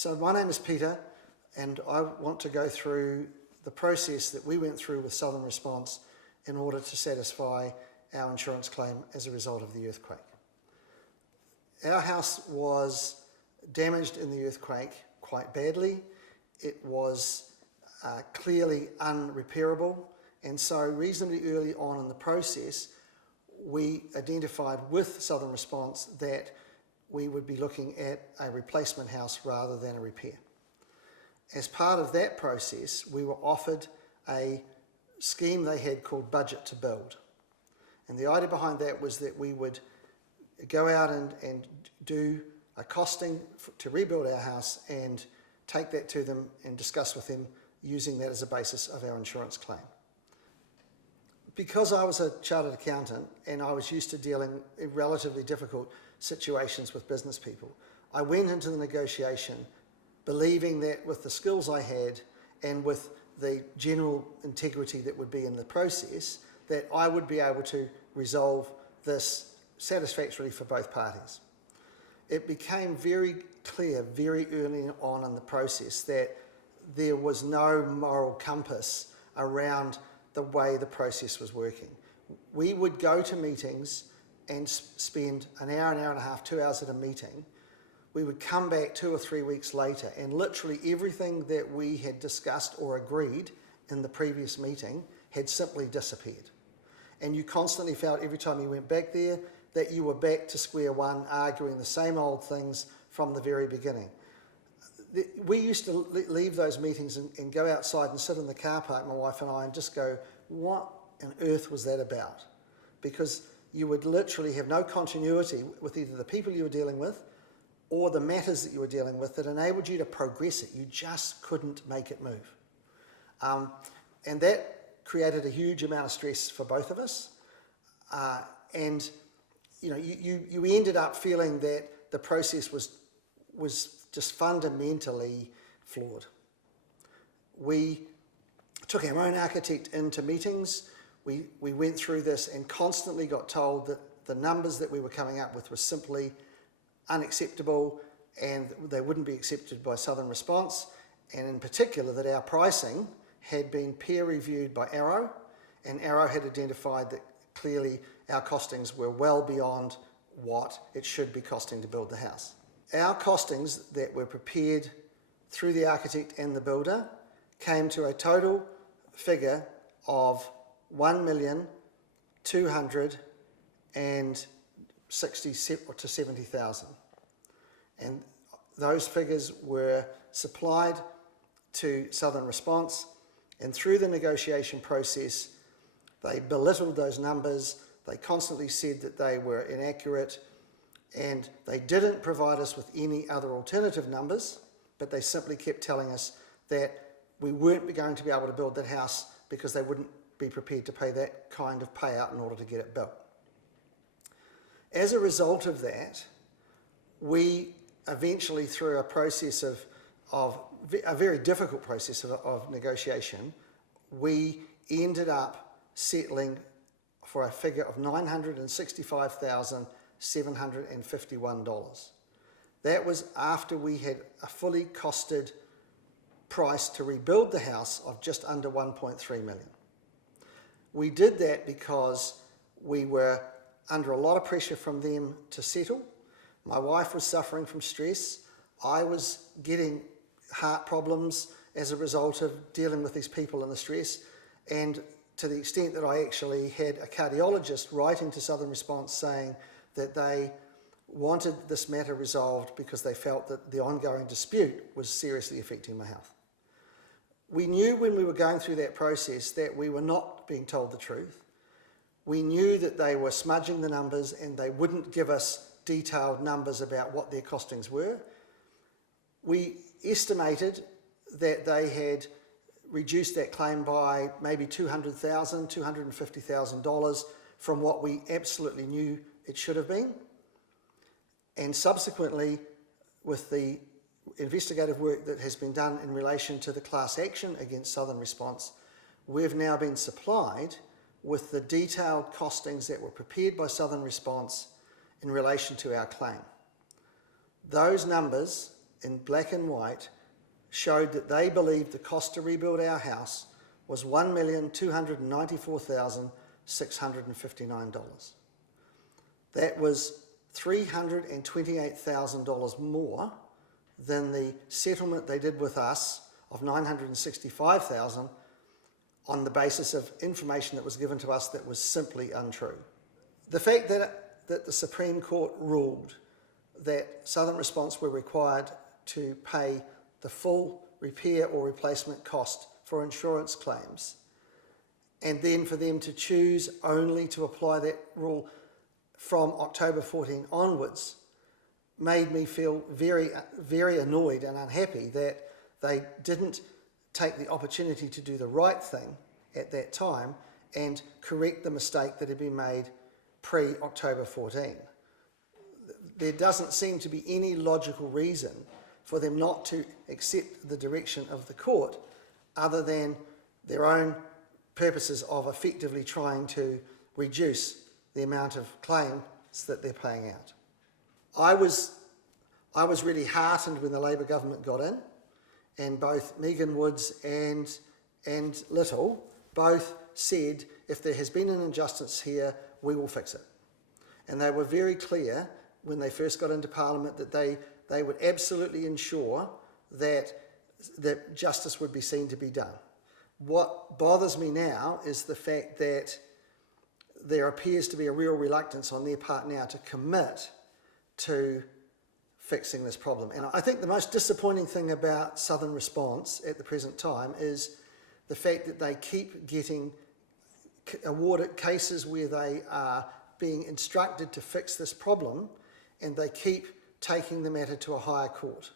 So my name is Peter, and I want to go through the process that we went through with Southern Response in order to satisfy our insurance claim as a result of the earthquake. Our house was damaged in the earthquake quite badly. It was clearly unrepairable, and so reasonably early on in the process, we identified with Southern Response that we would be looking at a replacement house rather than a repair. As part of that process, we were offered a scheme they had called Budget to Build. And the idea behind that was that we would go out and do a costing to rebuild our house and take that to them and discuss with them using that as a basis of our insurance claim. Because I was a chartered accountant and I was used to dealing in relatively difficult situations with business people, I went into the negotiation believing that with the skills I had and with the general integrity that would be in the process, that I would be able to resolve this satisfactorily for both parties. It became very clear very early on in the process that there was no moral compass around the way the process was working. We would go to meetings and spend an hour and a half, 2 hours at a meeting. We would come back 2 or 3 weeks later and literally everything that we had discussed or agreed in the previous meeting had simply disappeared. And you constantly felt every time you went back there that you were back to square one, arguing the same old things from the very beginning. We used to leave those meetings and go outside and sit in the car park, my wife and I, and just go, what on earth was that about? Because you would literally have no continuity with either the people you were dealing with or the matters that you were dealing with that enabled you to progress it. You just couldn't make it move. And that created a huge amount of stress for both of us. And you know, you ended up feeling that the process was just fundamentally flawed. We took our own architect into meetings. We went through this and constantly got told that the numbers that we were coming up with were simply unacceptable and they wouldn't be accepted by Southern Response, and in particular that our pricing had been peer reviewed by Arrow, and Arrow had identified that clearly our costings were well beyond what it should be costing to build the house. Our costings that were prepared through the architect and the builder came to a total figure of $1,260,000 to $70,000. And those figures were supplied to Southern Response, and through the negotiation process, they belittled those numbers. They constantly said that they were inaccurate, and they didn't provide us with any other alternative numbers, but they simply kept telling us that we weren't going to be able to build that house because they wouldn't be prepared to pay that kind of payout in order to get it built. As a result of that, we eventually, through a process of a very difficult process of negotiation, we ended up settling for a figure of $965,751. That was after we had a fully costed price to rebuild the house of just under $1.3 million. We did that because we were under a lot of pressure from them to settle. My wife was suffering from stress. I was getting heart problems as a result of dealing with these people and the stress, and to the extent that I actually had a cardiologist writing to Southern Response saying that they wanted this matter resolved because they felt that the ongoing dispute was seriously affecting my health. We knew when we were going through that process that we were not being told the truth. We knew that they were smudging the numbers and they wouldn't give us detailed numbers about what their costings were. We estimated that they had reduced that claim by maybe $200,000, $250,000 from what we absolutely knew it should have been. And subsequently, with the investigative work that has been done in relation to the class action against Southern Response, we've now been supplied with the detailed costings that were prepared by Southern Response in relation to our claim. Those numbers in black and white showed that they believed the cost to rebuild our house was $1,294,659. That was $328,000 more than the settlement they did with us of $965,000 on the basis of information that was given to us that was simply untrue. The fact that the Supreme Court ruled that Southern Response were required to pay the full repair or replacement cost for insurance claims, and then for them to choose only to apply that rule from October 14 onwards, made me feel very, very annoyed and unhappy that they didn't take the opportunity to do the right thing at that time and correct the mistake that had been made pre-October 14. There doesn't seem to be any logical reason for them not to accept the direction of the court other than their own purposes of effectively trying to reduce the amount of claims that they're paying out. I was really heartened when the Labor government got in, and both Megan Woods and Little both said, if there has been an injustice here, we will fix it. And they were very clear when they first got into Parliament that they would absolutely ensure that justice would be seen to be done. What bothers me now is the fact that there appears to be a real reluctance on their part now to commit to fixing this problem. And I think the most disappointing thing about Southern Response at the present time is the fact that they keep getting awarded cases where they are being instructed to fix this problem, and they keep taking the matter to a higher court.